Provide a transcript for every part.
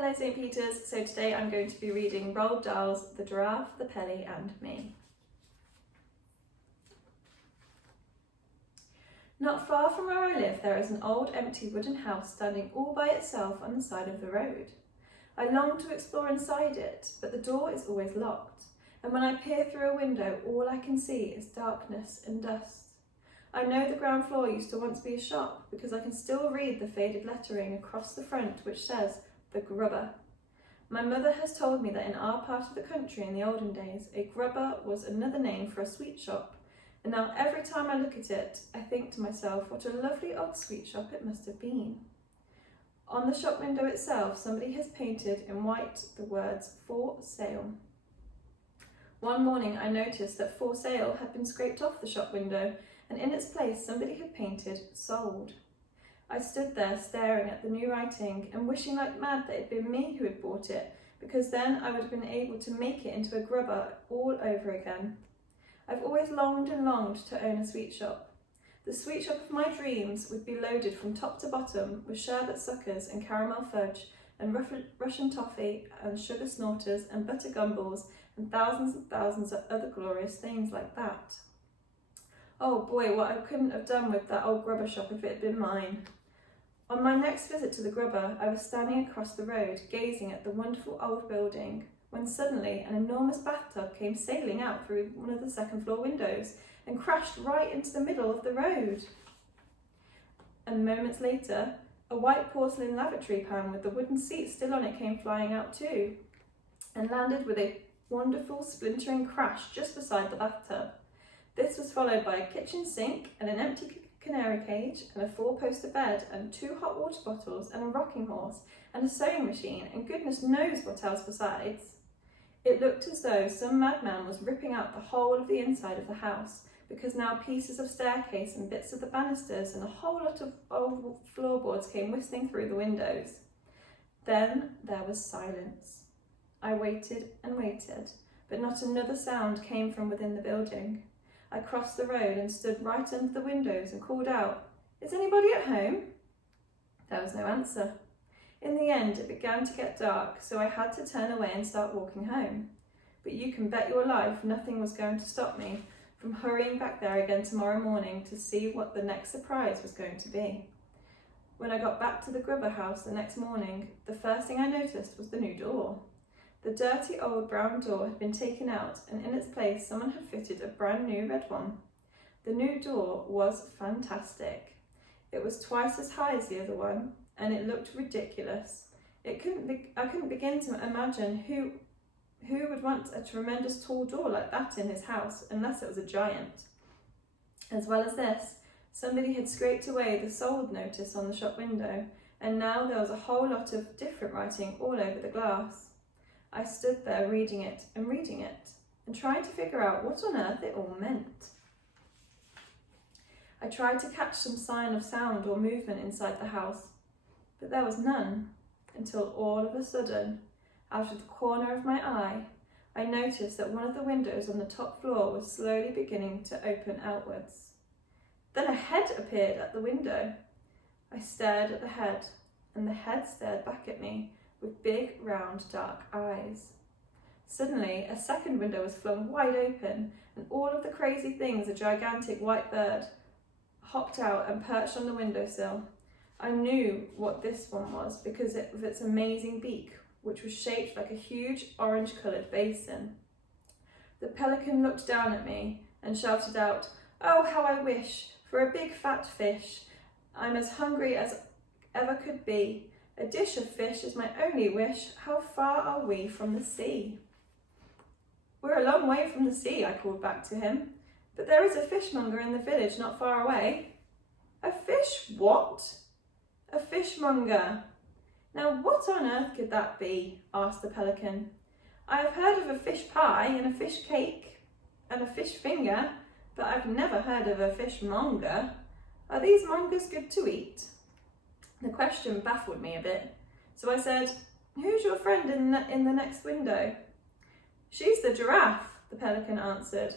Hello St. Peters, so today I'm going to be reading Roald Dahl's The Giraffe, the Pelly and Me. Not far from where I live there is an old empty wooden house standing all by itself on the side of the road. I long to explore inside it, but the door is always locked, and when I peer through a window all I can see is darkness and dust. I know the ground floor used to once be a shop because I can still read the faded lettering across the front which says the grubber. My mother has told me that in our part of the country in the olden days, a grubber was another name for a sweet shop, and now every time I look at it, I think to myself what a lovely old sweet shop it must have been. On the shop window itself, somebody has painted in white the words "For Sale." One morning I noticed that "For Sale" had been scraped off the shop window, and in its place somebody had painted "Sold." I stood there staring at the new writing and wishing like mad that it had been me who had bought it, because then I would have been able to make it into a grubber all over again. I've always longed and longed to own a sweet shop. The sweet shop of my dreams would be loaded from top to bottom with sherbet suckers and caramel fudge and Russian toffee and sugar snorters and butter gumballs and thousands of other glorious things like that. Oh boy, what I couldn't have done with that old grubber shop if it had been mine. On my next visit to the grubber, I was standing across the road, gazing at the wonderful old building, when suddenly an enormous bathtub came sailing out through one of the second floor windows and crashed right into the middle of the road. And moments later, a white porcelain lavatory pan with the wooden seat still on it came flying out too, and landed with a wonderful splintering crash just beside the bathtub. This was followed by a kitchen sink and an empty canary cage and a 4-poster bed and 2 hot water bottles and a rocking horse and a sewing machine and goodness knows what else besides. It looked as though some madman was ripping out the whole of the inside of the house, because now pieces of staircase and bits of the banisters and a whole lot of old floorboards came whistling through the windows. Then there was silence. I waited and waited, but not another sound came from within the building. I crossed the road and stood right under the windows and called out, "Is anybody at home?" There was no answer. In the end, it began to get dark, so I had to turn away and start walking home. But you can bet your life nothing was going to stop me from hurrying back there again tomorrow morning to see what the next surprise was going to be. When I got back to the grubber house the next morning, the first thing I noticed was the new door. The dirty old brown door had been taken out, and in its place someone had fitted a brand new red one. The new door was fantastic. It was twice as high as the other one, and it looked ridiculous. I couldn't begin to imagine who would want a tremendous tall door like that in his house, unless it was a giant. As well as this, somebody had scraped away the "Sold" notice on the shop window, and now there was a whole lot of different writing all over the glass. I stood there reading it, and trying to figure out what on earth it all meant. I tried to catch some sign of sound or movement inside the house, but there was none, until all of a sudden, out of the corner of my eye, I noticed that one of the windows on the top floor was slowly beginning to open outwards. Then a head appeared at the window. I stared at the head, and the head stared back at me with big, round, dark eyes. Suddenly, a second window was flung wide open, and all of the crazy things, a gigantic white bird, hopped out and perched on the windowsill. I knew what this one was because of its amazing beak, which was shaped like a huge orange-coloured basin. The pelican looked down at me and shouted out, "Oh, how I wish for a big fat fish. I'm as hungry as ever could be. A dish of fish is my only wish. How far are we from the sea?" "We're a long way from the sea," I called back to him, "but there is a fishmonger in the village not far away." "A fish what?" "A fishmonger." "Now what on earth could that be?" asked the pelican. "I have heard of a fish pie and a fish cake and a fish finger, but I've never heard of a fishmonger. Are these mongers good to eat?" The question baffled me a bit, so I said, "Who's your friend in the next window?" "She's the giraffe," the pelican answered.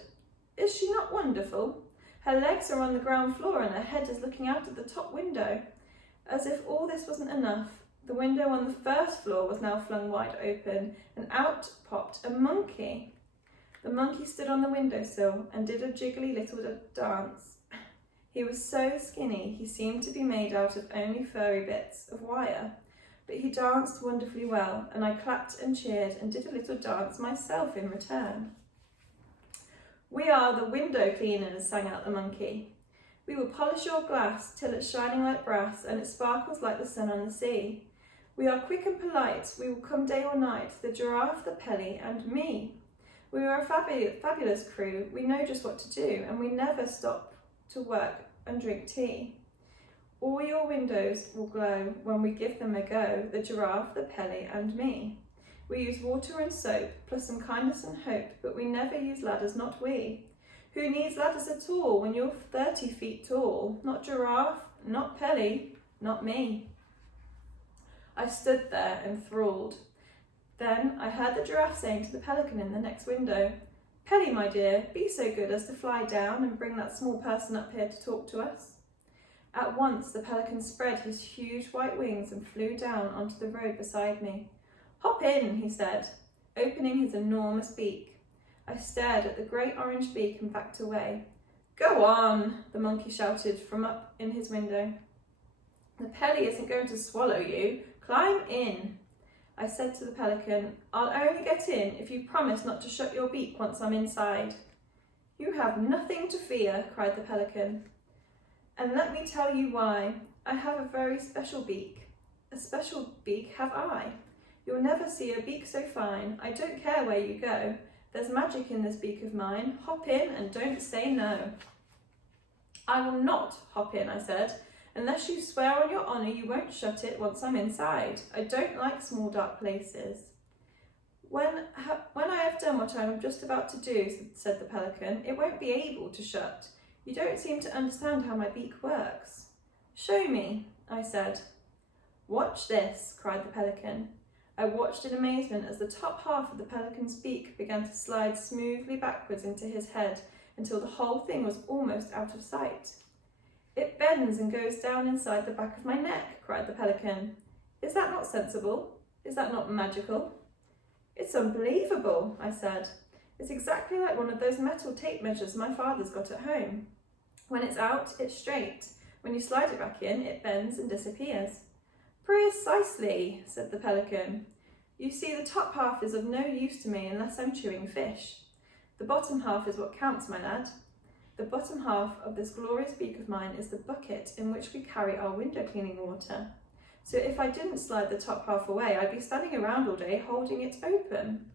"Is she not wonderful? Her legs are on the ground floor and her head is looking out at the top window. As if all this wasn't enough, The window on the first floor was now flung wide open, and out popped a monkey. The monkey stood on the windowsill and did a jiggly little dance. He was so skinny he seemed to be made out of only furry bits of wire, but he danced wonderfully well, and I clapped and cheered and did a little dance myself in return. "We are the window cleaners," sang out the monkey. "We will polish your glass till it's shining like brass and it sparkles like the sun on the sea. We are quick and polite, we will come day or night, the Giraffe, the Pelly and me. We are a fabulous crew, we know just what to do, and we never stop to work and drink tea. All your windows will glow when we give them a go, the Giraffe, the Pelly and me. We use water and soap, plus some kindness and hope, but we never use ladders, not we. Who needs ladders at all when you're 30 feet tall? Not Giraffe, not Pelly, not me." I stood there enthralled. Then I heard the Giraffe saying to the Pelican in the next window, "Pelly, my dear, be so good as to fly down and bring that small person up here to talk to us." At once the Pelican spread his huge white wings and flew down onto the road beside me. "Hop in," he said, opening his enormous beak. I stared at the great orange beak and backed away. "Go on," the monkey shouted from up in his window. "The Pelly isn't going to swallow you. Climb in." I said to the Pelican, "I'll only get in if you promise not to shut your beak once I'm inside." "You have nothing to fear," cried the Pelican. "And let me tell you why. I have a very special beak. A special beak have I. You'll never see a beak so fine. I don't care where you go. There's magic in this beak of mine. Hop in and don't say no." "I will not hop in," I said, "unless you swear on your honour you won't shut it once I'm inside. I don't like small dark places." When I have done what I am just about to do," said the Pelican, "it won't be able to shut. You don't seem to understand how my beak works." "Show me," I said. "Watch this," cried the Pelican. I watched in amazement as the top half of the Pelican's beak began to slide smoothly backwards into his head until the whole thing was almost out of sight. "It bends and goes down inside the back of my neck," cried the Pelican. "Is that not sensible? Is that not magical?" "It's unbelievable," I said. "It's exactly like one of those metal tape measures my father's got at home. When it's out, it's straight. When you slide it back in, it bends and disappears." "Precisely," said the Pelican. "You see, the top half is of no use to me unless I'm chewing fish. The bottom half is what counts, my lad. The bottom half of this glorious beak of mine is the bucket in which we carry our window cleaning water. So if I didn't slide the top half away, I'd be standing around all day holding it open.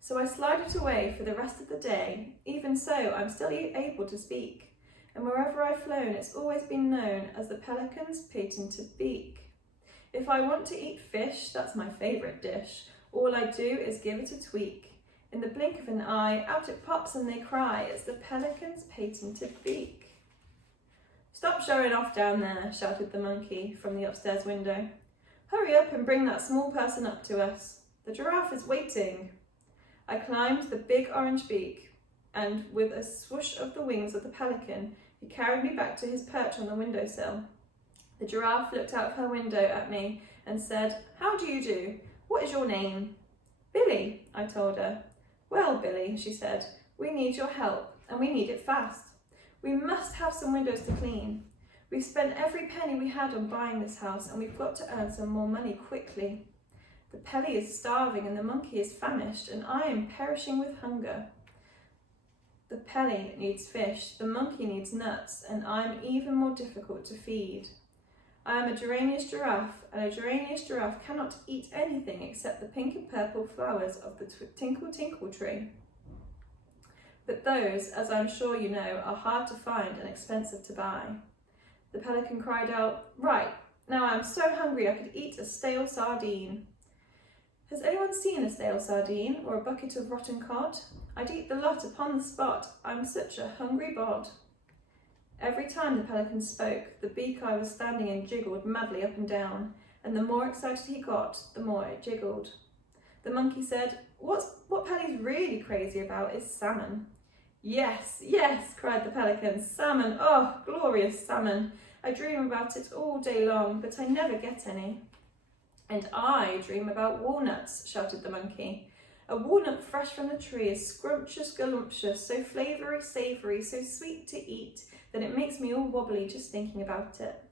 So I slide it away for the rest of the day. Even so, I'm still able to speak. And wherever I've flown, it's always been known as the Pelican's patented beak. If I want to eat fish, that's my favourite dish. All I do is give it a tweak. In the blink of an eye, out it pops and they cry, it's the Pelican's patented beak." "Stop showing off down there," shouted the monkey from the upstairs window. "Hurry up and bring that small person up to us. The Giraffe is waiting." I climbed the big orange beak, and with a swoosh of the wings of the Pelican, he carried me back to his perch on the windowsill. The Giraffe looked out of her window at me and said, "How do you do? What is your name?" "Billy," I told her. "Well, Billy," she said, "we need your help, and we need it fast. We must have some windows to clean. We've spent every penny we had on buying this house, and we've got to earn some more money quickly. The Pelly is starving, and the monkey is famished, and I am perishing with hunger. The Pelly needs fish, the monkey needs nuts, and I am even more difficult to feed. I am a geranious giraffe, and a geranious giraffe cannot eat anything except the pink and purple flowers of the tinkle tinkle tree. But those, as I'm sure you know, are hard to find and expensive to buy." The Pelican cried out, "Right, now I'm so hungry I could eat a stale sardine." Has anyone seen a stale sardine or a bucket of rotten cod? I'd eat the lot upon the spot. I'm such a hungry bod. Every time the Pelican spoke, the beak I was standing in jiggled madly up and down, and the more excited he got, the more it jiggled. The monkey said, What Pelly's really crazy about is salmon." "Yes, yes," cried the Pelican, "salmon, oh, glorious salmon. I dream about it all day long, but I never get any." "And I dream about walnuts," shouted the monkey. "A walnut fresh from the tree is scrumptious, galumptious, so flavoury, savoury, so sweet to eat that it makes me all wobbly just thinking about it."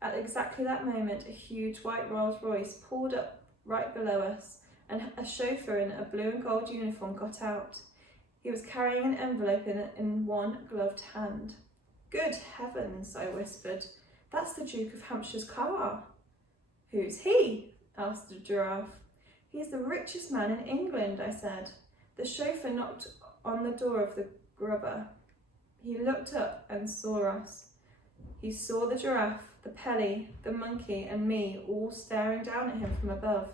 At exactly that moment, a huge white Rolls Royce pulled up right below us, and a chauffeur in a blue and gold uniform got out. He was carrying an envelope in one gloved hand. "Good heavens," I whispered. "That's the Duke of Hampshire's car." "Who's he?" asked the Giraffe. "He's the richest man in England," I said. The chauffeur knocked on the door of the grubber. He looked up and saw us. He saw the Giraffe, the Pelly, the monkey, and me all staring down at him from above.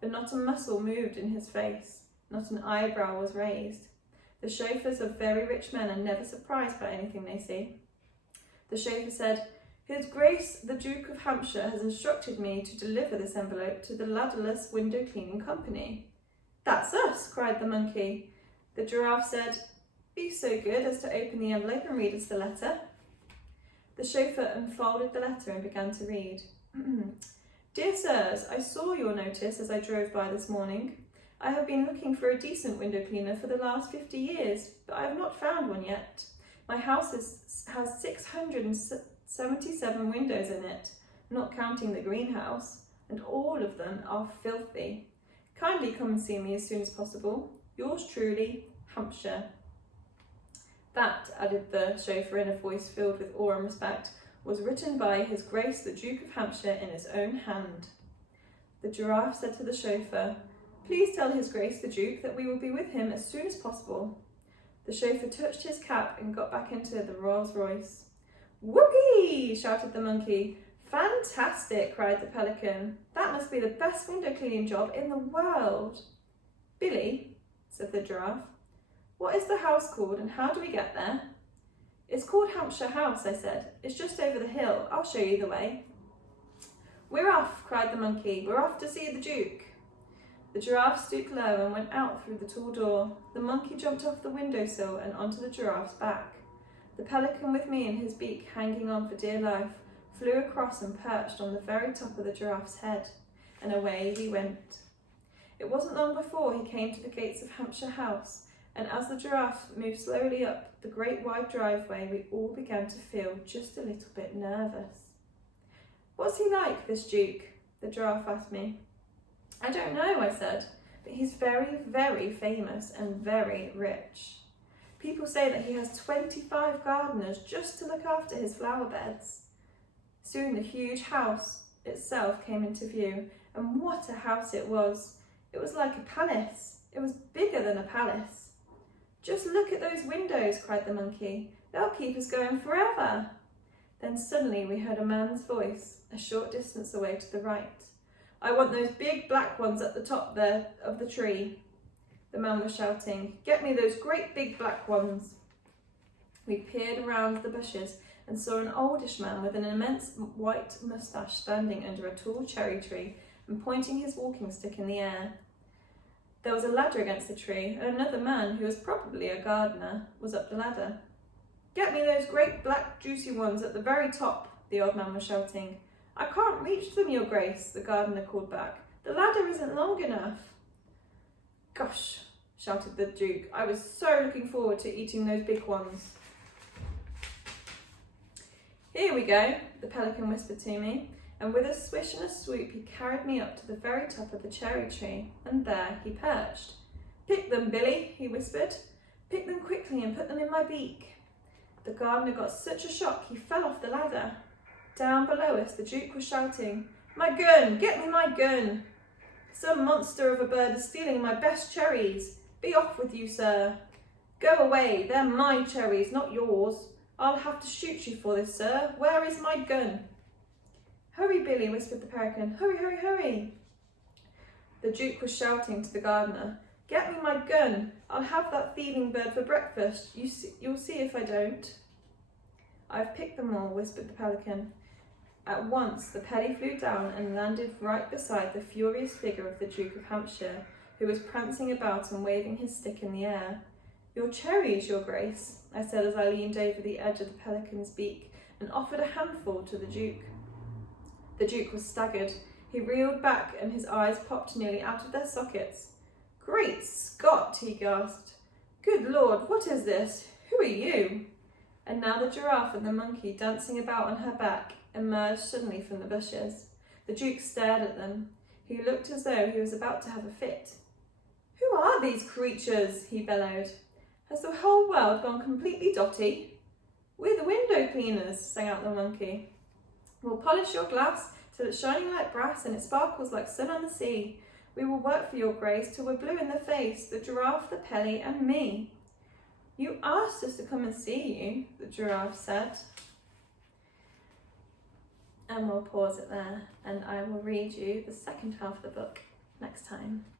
But not a muscle moved in his face. Not an eyebrow was raised. The chauffeurs of very rich men are never surprised by anything they see. The chauffeur said, "His Grace the Duke of Hampshire has instructed me to deliver this envelope to the Ladderless Window Cleaning Company." "That's us," cried the monkey. The Giraffe said, "Be so good as to open the envelope and read us the letter." The chauffeur unfolded the letter and began to read. "Dear Sirs, I saw your notice as I drove by this morning. I have been looking for a decent window cleaner for the last 50 years, but I have not found one yet. My house has 677 windows in it, not counting the greenhouse, and all of them are filthy. Kindly come and see me as soon as possible. Yours truly, Hampshire." That, added the chauffeur in a voice filled with awe and respect, was written by His Grace the Duke of Hampshire in his own hand. The Giraffe said to the chauffeur, "Please tell His Grace the Duke that we will be with him as soon as possible." The chauffeur touched his cap and got back into the Rolls Royce. "Whoopee!" shouted the monkey. "Fantastic!" cried the pelican. "That must be the best window cleaning job in the world." "Billy," said the Giraffe, "what is the house called and how do we get there?" "It's called Hampshire House," I said. "It's just over the hill. I'll show you the way." "We're off," cried the monkey. "We're off to see the Duke." The Giraffe stooped low and went out through the tall door. The monkey jumped off the windowsill and onto the Giraffe's back. The pelican, with me in his beak hanging on for dear life, flew across and perched on the very top of the Giraffe's head, and away we went. It wasn't long before he came to the gates of Hampshire House, and as the Giraffe moved slowly up the great wide driveway, we all began to feel just a little bit nervous. "What's he like, this Duke?" the Giraffe asked me. "I don't know," I said, "but he's very, very famous and very rich. People say that he has 25 gardeners just to look after his flower beds." Soon the huge house itself came into view, and what a house it was! It was like a palace. It was bigger than a palace. "Just look at those windows," cried the monkey. "They'll keep us going forever." Then suddenly we heard a man's voice a short distance away to the right. "I want those big black ones at the top there of the tree." The man was shouting, "Get me those great big black ones." We peered around the bushes and saw an oldish man with an immense white moustache standing under a tall cherry tree and pointing his walking stick in the air. There was a ladder against the tree, and another man, who was probably a gardener, was up the ladder. "Get me those great black juicy ones at the very top," the old man was shouting. "I can't reach them, Your Grace," the gardener called back. "The ladder isn't long enough." "Gosh," shouted the Duke, "I was so looking forward to eating those big ones." "Here we go," the pelican whispered to me, and with a swish and a swoop he carried me up to the very top of the cherry tree, and there he perched. "Pick them, Billy," he whispered. "Pick them quickly and put them in my beak." The gardener got such a shock he fell off the ladder. Down below us the Duke was shouting, "My gun! Get me my gun! Some monster of a bird is stealing my best cherries. Be off with you, sir. Go away, they're my cherries, not yours. I'll have to shoot you for this, sir. Where is my gun?" "Hurry, Billy," whispered the pelican. "Hurry, hurry, hurry." The Duke was shouting to the gardener, "Get me my gun. I'll have that thieving bird for breakfast. You'll see if I don't." "I've picked them all," whispered the pelican. At once the Pelly flew down and landed right beside the furious figure of the Duke of Hampshire, who was prancing about and waving his stick in the air. "Your cherries, Your Grace," I said as I leaned over the edge of the pelican's beak and offered a handful to the Duke. The Duke was staggered. He reeled back and his eyes popped nearly out of their sockets. "Great Scott!" he gasped. "Good Lord, what is this? Who are you?" And now the giraffe and the monkey, dancing about on her back, emerged suddenly from the bushes. The Duke stared at them. He looked as though he was about to have a fit. "Who are these creatures?" he bellowed. "Has the whole world gone completely dotty?" "We're the window cleaners," sang out the monkey. "We'll polish your glass till it's shining like brass and it sparkles like sun on the sea. We will work for your grace till we're blue in the face, the giraffe, the Pelly and me." "You asked us to come and see you," the giraffe said. And we'll pause it there, and I will read you the second half of the book next time.